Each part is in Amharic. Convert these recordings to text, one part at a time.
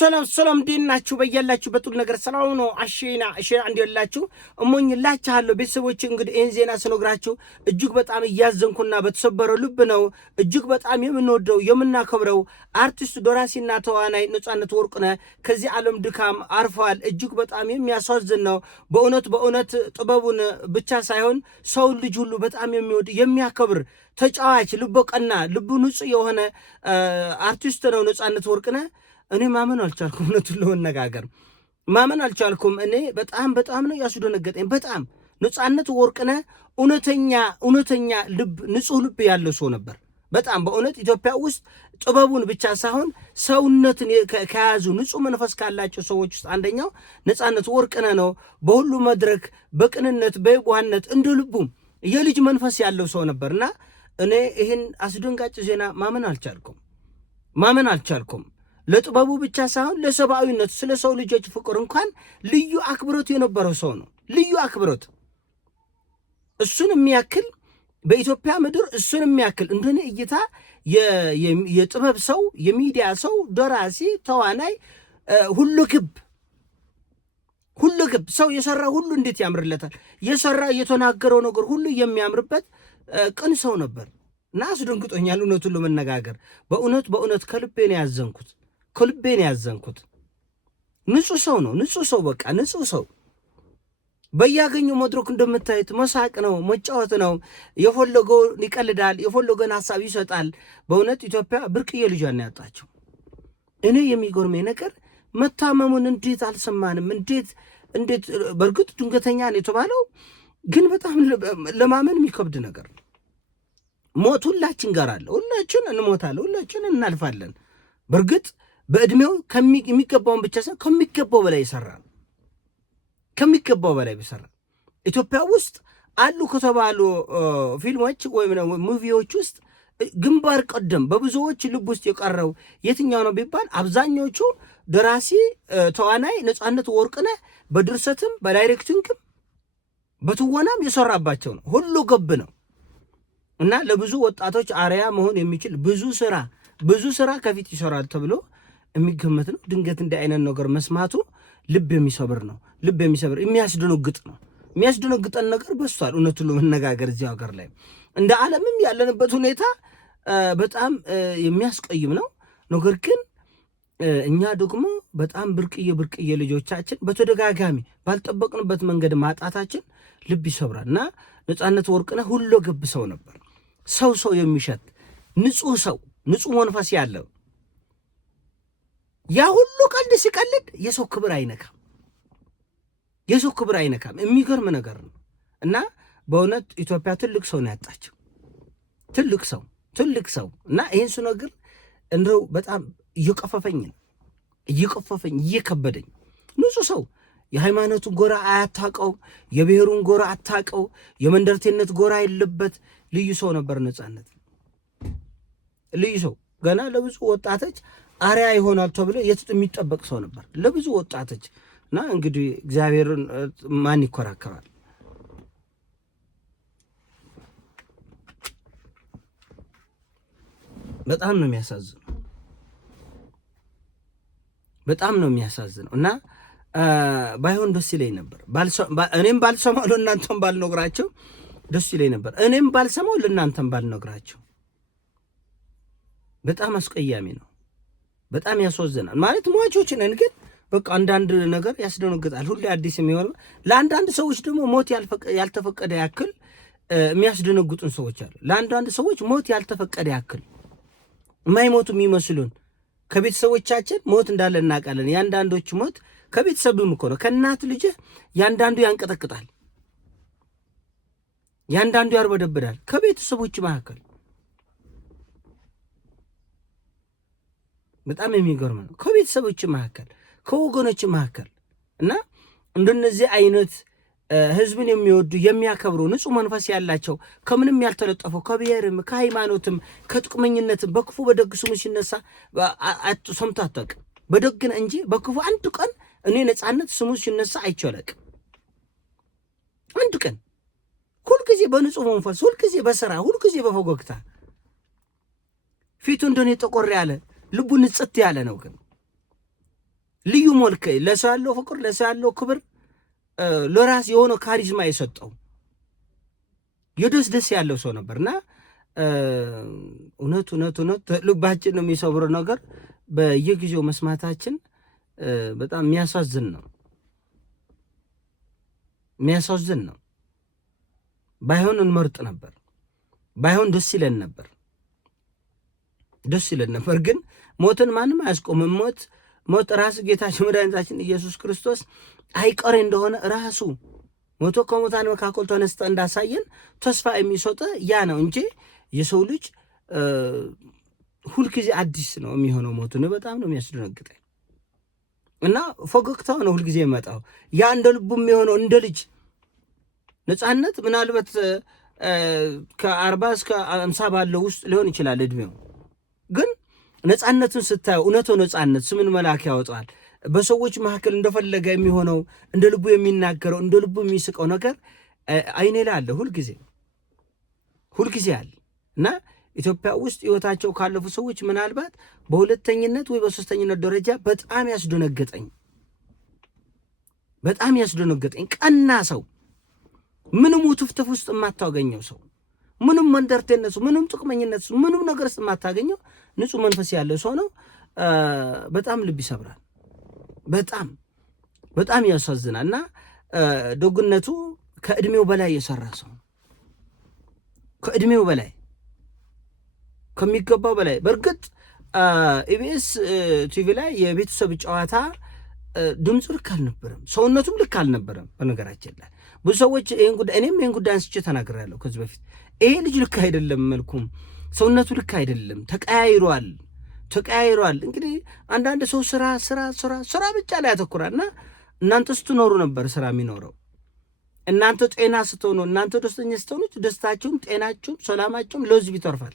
ሰላም ዲናችሁ በያላችሁ በጥሩ ነገር ሰላም ነው። አሽና እንዲላችሁ እሞኝላችኋለሁ። ቤተሰቦች እንግዲህ ይህን ዜና ስነግራችሁ እጅግ በጣም እያዘንኩና በተሰበረ ልብ ነው። እጅግ በጣም የምንወደው የምናከብረው አርቲስት ደራሲና ተዋናይ ነጻነት ወርቅነህ ከዚህ ዓለም ድካም አርፏል። እጅግ በጣም የሚያሳዝን ነው። በእውነት ጥበቡን ብቻ ሳይሆን ሰው ልጅ ሁሉ በጣም የሚወድ የሚያከብር ተጫዋች ልበ ቀና ልቡ ንጹህ የሆነ አርቲስት ነው ነጻነት ወርቅነህ። እኔ ማመን አልቻልኩም። እውነቱን ለመነጋገር ማመን አልቻልኩም። እኔ በጣም ነው ያስደነገጠኝ። በጣም ነጻነት ወርቅነህ እውነተኛ ልብ ንጹህ ልብ ያለው ሰው ነበር። በጣም በእውነት ኢትዮጵያ ውስጥ ጥበቡን ብቻ ሳይሆን ሰውነትን ከያዙ ንጹህ መንፈስ ካላቸው ሰዎች ውስጥ አንደኛው ነጻነት ወርቅነህ ነው። በሁሉ መድረክ በቅንነት በየዋህነት እንደ ልቡ የልጅ መንፈስ ያለው ሰው ነበርና እኔ ይህን አስደንጋጭ ዜና ማመን አልቻልኩም። ለጥበቡ ብቻ ሳይሆን ለሰብአዊነት ስለ ሰው ልጆች ፍቅር እንኳን ልዩ አክብሮት የነበረው ሰው ነው። ልዩ አክብሮት እሱን የሚያክል በኢትዮጵያ ምድር እሱን የሚያክል እንደኔ እይታ የጥበብ ሰው፣ የሚዲያ ሰው፣ ደራሲ፣ ተዋናይ፣ ሁሉ ግብ ሰው የሰራ ሁሉ እንዴት ያምርለታል። የሰራ የተናገረው ነገር ሁሉ የሚያምርበት ቅን ሰው ነበር እና አስደንግጦኛል። እውነቱን ለመነጋገር በእውነት ከልቤ ነው ያዘንኩት። ንጹህ ሰው ነው። በቃ ንጹህ ሰው በያገኘው መድረክ እንደምታዩት መሳቅ ነው፣ መጫወት ነው። የፈለገውን ይቀልዳል፣ የፈለገውን ሀሳብ ይሰጣል። በእውነት ኢትዮጵያ ብርቅዬ ልጇን ያጣቸው። እኔ የሚጎርመኝ ነገር መታመሙን እንዴት አልሰማንም? እንዴት በእርግጥ ድንገተኛ ነው የተባለው፣ ግን በጣም ለማመን የሚከብድ ነገር ነው። ሞት ሁላችን ጋር አለ። ሁላችን እንሞታለን፣ ሁላችን እናልፋለን። በእርግጥ በእድሜው የሚገባውን ብቻ ሳይሆን ከሚገባው በላይ ይሰራል። ኢትዮጵያ ውስጥ አሉ ከተባሉ ፊልሞች ወይም ሙቪዎች ውስጥ ግንባር ቀደም በብዙዎች ልብ ውስጥ የቀረው የትኛው ነው ቢባል አብዛኞቹ ደራሲ ተዋናይ ነጻነት ወርቅነህ በድርሰትም በዳይሬክቲንግም በትወናም የሰራባቸው ነው። ሁሉ ገብ ነው እና ለብዙ ወጣቶች አርያ መሆን የሚችል ብዙ ስራ ከፊት ይሰራል ተብሎ የሚገመት ነው። ድንገት እንዲህ አይነት ነገር መስማቱ ልብ የሚሰብር ነው። የሚያስደነግጥ ነው። የሚያስደነግጠን ነገር በስቷል። እውነቱን ለመነጋገር እዚህ ሀገር ላይ እንደ ዓለምም ያለንበት ሁኔታ በጣም የሚያስቀይም ነው። ነገር ግን እኛ ደግሞ በጣም ብርቅዬ ልጆቻችን በተደጋጋሚ ባልጠበቅንበት መንገድ ማጣታችን ልብ ይሰብራል እና ነጻነት ወርቅነህ ሁሉ ገብ ሰው ነበር። ሰው የሚሸት ንጹህ መንፈስ ያለው ያ ሁሉ ቀልድ ሲቀልድ የሰው ክብር አይነካም። የሚገርም ነገር ነው እና በእውነት ኢትዮጵያ ትልቅ ሰው ነው ያጣቸው። ትልቅ ሰው እና ይህን ስነግር እንደው በጣም እየቀፈፈኝ እየከበደኝ። ንጹህ ሰው የሃይማኖቱን ጎራ አያታቀው፣ የብሔሩን ጎራ አታቀው፣ የመንደርቴነት ጎራ የለበት ልዩ ሰው ነበር ነጻነት። ልዩ ሰው ገና ለብዙ ወጣቶች አርያ ይሆናል ተብሎ የሚጠበቅ ሰው ነበር ለብዙ ወጣቶች እና እንግዲህ እግዚአብሔርን ማን ይኮራከራል? በጣም ነው የሚያሳዝነው እና ባይሆን ደስ ይለኝ ነበር። እኔም ባልሰማው ለእናንተም ባልነግራቸው ደስ ይለኝ ነበር። እኔም ባልሰማው ለእናንተም ባልነግራቸው። በጣም አስቀያሚ ነው። በጣም ያስወዝናል። ማለት ሟቾች ነን፣ ግን በቃ አንዳንድ ነገር ያስደነግጣል። ሁሌ አዲስ የሚሆን ለአንዳንድ ሰዎች ደግሞ ሞት ያልተፈቀደ ያክል የሚያስደነግጡን ሰዎች አሉ። ለአንዳንድ ሰዎች ሞት ያልተፈቀደ ያክል የማይሞቱ የሚመስሉን ከቤተሰቦቻችን ሞት እንዳለ እናውቃለን። የአንዳንዶች ሞት ከቤተሰብም እኮ ነው። ከእናት ልጅህ የአንዳንዱ ያንቀጠቅጣል፣ የአንዳንዱ ያርበደብዳል። ከቤተሰቦች መካከል በጣም የሚገርም ነው። ከቤተሰቦች መካከል ከወገኖች መካከል እና እንደነዚህ አይነት ህዝብን የሚወዱ የሚያከብሩ ንጹህ መንፈስ ያላቸው ከምንም ያልተለጠፉ ከብሔርም ከሃይማኖትም ከጥቅመኝነትም በክፉ በደግ ስሙ ሲነሳ ሰምቶ አታውቅም። በደግን እንጂ በክፉ አንድ ቀን እኔ ነጻነት ስሙ ሲነሳ አይቻለቅ። አንድ ቀን ሁልጊዜ በንጹህ መንፈስ፣ ሁልጊዜ በስራ፣ ሁልጊዜ በፈገግታ ፊቱ እንደኔ ጠቆር ያለ ልቡ ንጽት ያለ ነው። ግን ልዩ መልክ፣ ለሰው ያለው ፍቅር፣ ለሰው ያለው ክብር፣ ለራስ የሆነ ካሪዝማ የሰጠው ደስ ያለው ሰው ነበርና እውነት ልባችን ነው የሚሰብረው ነገር በየጊዜው መስማታችን በጣም የሚያሳዝን ነው። ባይሆን እንመርጥ ነበር፣ ባይሆን ደስ ይለን ነበር። ግን ሞትን ማንም አያስቆምም። ሞት ራሱ ጌታችን መድኃኒታችን ኢየሱስ ክርስቶስ አይቀሬ እንደሆነ ራሱ ሞቶ ከሙታን መካከል ተነስተ እንዳሳየን ተስፋ የሚሰጠ ያ ነው እንጂ የሰው ልጅ ሁልጊዜ አዲስ ነው የሚሆነው። ሞቱ ነው በጣም ነው የሚያስደነግጠኝ እና ፈገግታው ነው ሁልጊዜ የሚመጣው። ያ እንደ ልቡ የሚሆነው እንደ ልጅ ነፃነት ምናልባት ከ40 እስከ 50 ባለው ውስጥ ሊሆን ይችላል እድሜው። ግን ነፃነትን ስታየው እውነቱ ነፃነት ስምን መልአክ ያወጣዋል። በሰዎች መካከል እንደፈለገ የሚሆነው እንደ ልቡ የሚናገረው እንደ ልቡ የሚስቀው ነገር አይኔ ላይ አለ ሁልጊዜ አለ እና ኢትዮጵያ ውስጥ ህይወታቸው ካለፉ ሰዎች ምናልባት በሁለተኝነት ወይ በሶስተኝነት ደረጃ በጣም ያስደነገጠኝ ቀና ሰው፣ ምንም ውትፍትፍ ውስጥ የማታገኘው ሰው፣ ምንም መንደርቴነት፣ ምንም ጥቅመኝነት፣ ምንም ነገር ውስጥ የማታገኘው ንጹህ መንፈስ ያለው ሰው ነው። በጣም ልብ ይሰብራል። በጣም ያሳዝናል። እና ደግነቱ ከእድሜው በላይ የሰራ ሰው፣ ከእድሜው በላይ ከሚገባው በላይ። በእርግጥ ኢቢኤስ ቲቪ ላይ የቤተሰብ ጨዋታ ድምፁ ልክ አልነበረም፣ ሰውነቱም ልክ አልነበረም። በነገራችን ላይ ብዙ ሰዎች እኔም ይህን ጉዳይ አንስቼ ተናግሬያለሁ ከዚህ በፊት። ይሄ ልጅ ልክ አይደለም፣ መልኩም ሰውነቱ ልክ አይደለም፣ ተቀያይሯል። እንግዲህ አንዳንድ ሰው ስራ ብቻ ላይ ያተኩራልና እናንተ ስትኖሩ ነበር ስራ የሚኖረው። እናንተ ጤና ስትሆኑ፣ እናንተ ደስተኛ ስትሆኑ ደስታችሁም ጤናችሁም ሰላማችሁም ለህዝብ ይተርፋል።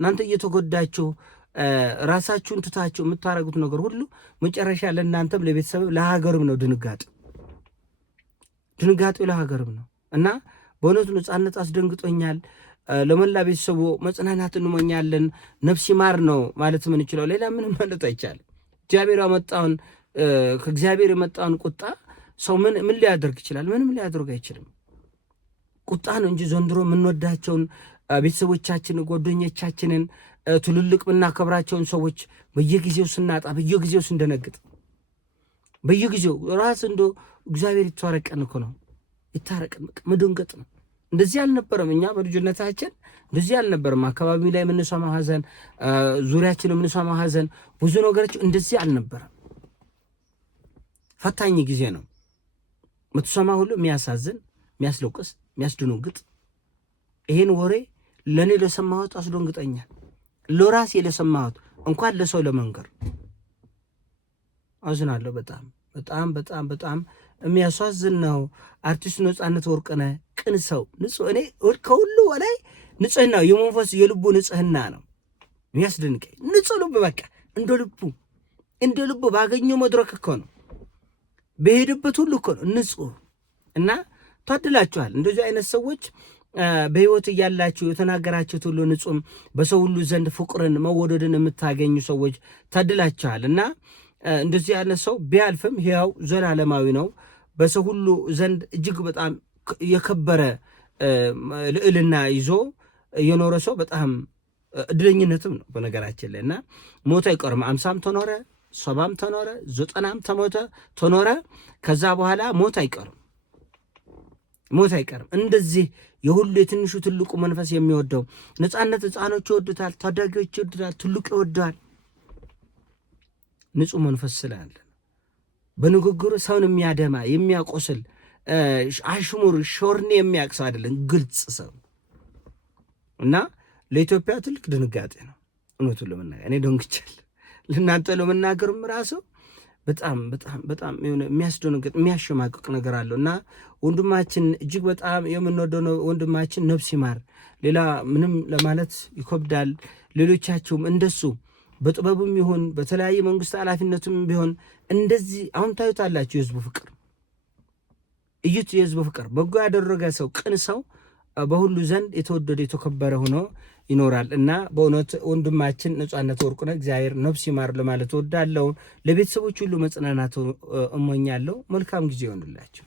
እናንተ እየተጎዳችሁ ራሳችሁን ትታችሁ የምታረጉት ነገር ሁሉ መጨረሻ ለእናንተም ለቤተሰብ ለሀገርም ነው። ድንጋጤው ለሀገርም ነው እና በእውነቱ ነፃነት አስደንግጦኛል። ለመላ ቤተሰቡ መጽናናት እንሞኛለን። ነፍስ ይማር ነው ማለት የምንችለው፣ ሌላ ምንም ማለት አይቻልም። ከእግዚአብሔር የመጣውን ቁጣ ሰው ምን ሊያደርግ ይችላል? ምንም ሊያደርግ አይችልም። ቁጣ ነው እንጂ ዘንድሮ የምንወዳቸውን ቤተሰቦቻችንን፣ ጓደኞቻችንን፣ ትልልቅ የምናከብራቸውን ሰዎች በየጊዜው ስናጣ፣ በየጊዜው ስንደነግጥ፣ በየጊዜው ራስ እግዚአብሔር ይታረቀን እኮ ነው። ይታረቀን መደንገጥ ነው። እንደዚህ አልነበረም። እኛ በልጅነታችን እንደዚህ አልነበረም። አካባቢ ላይ የምንሰማው ሐዘን፣ ዙሪያችን የምንሰማው ሐዘን፣ ብዙ ነገሮች እንደዚህ አልነበረም። ፈታኝ ጊዜ ነው። የምትሰማ ሁሉ የሚያሳዝን፣ የሚያስለቅስ፣ የሚያስደነግጥ። ይሄን ወሬ ለእኔ ለሰማሁት አስደንግጠኛል። ለራሴ ለሰማሁት እንኳን ለሰው ለመንገር አዝናለሁ። በጣም የሚያሳዝን ነው። አርቲስት ነፃነት ወርቅነህ ቅን ሰው፣ ንጹህ፣ እኔ ከሁሉ በላይ ንጽህና፣ የመንፈስ የልቡ ንጽህና ነው የሚያስደንቀኝ። ንጹህ ልብ፣ በቃ እንደ ልቡ ባገኘው መድረክ እኮ ነው፣ በሄድበት ሁሉ እኮ ነው ንጹህ። እና ታድላችኋል። እንደዚህ አይነት ሰዎች በህይወት እያላችሁ የተናገራችሁት ሁሉ ንጹህ፣ በሰው ሁሉ ዘንድ ፍቅርን መወደድን የምታገኙ ሰዎች ታድላችኋል። እና እንደዚህ አይነት ሰው ቢያልፍም ሕያው ዘላለማዊ ነው። በሰው ሁሉ ዘንድ እጅግ በጣም የከበረ ልዕልና ይዞ የኖረ ሰው በጣም እድለኝነትም ነው በነገራችን ላይ። እና ሞት አይቀርም። 50ም ተኖረ፣ 70ም ተኖረ፣ 90ም ተኖረ፣ ከዛ በኋላ ሞት አይቀርም። እንደዚህ የሁሉ የትንሹ ትልቁ መንፈስ የሚወደው ነፃነት ሕፃኖች ይወዱታል፣ ታዳጊዎች ይወዱታል፣ ትልቁ ይወደዋል። ንጹህ መንፈስ ስላለ በንግግሩ ሰውን የሚያደማ የሚያቆስል አሽሙር ሾርኔ የሚያቅስ አይደለም፣ ግልጽ ሰው እና ለኢትዮጵያ ትልቅ ድንጋጤ ነው። እውነቱን ለመናገር እኔ ደንግቻለሁ። ለእናንተ ለመናገርም ራሱ በጣም የሚያስደነግጥ የሚያሸማቅቅ ነገር አለው እና ወንድማችን እጅግ በጣም የምንወደው ወንድማችን ነፍስ ይማር። ሌላ ምንም ለማለት ይከብዳል። ሌሎቻችሁም እንደሱ በጥበብም ይሁን በተለያየ መንግስት ኃላፊነቱም ቢሆን እንደዚህ አሁን ታዩታላችሁ። የህዝቡ ፍቅር እዩት። የህዝቡ ፍቅር በጎ ያደረገ ሰው፣ ቅን ሰው በሁሉ ዘንድ የተወደደ የተከበረ ሆኖ ይኖራል እና በእውነት ወንድማችን ነጻነት ወርቅነህ እግዚአብሔር ነፍስ ይማር ለማለት እወዳለሁ። ለቤተሰቦች ሁሉ መጽናናት እመኛለሁ። መልካም ጊዜ ይሆንላችሁ።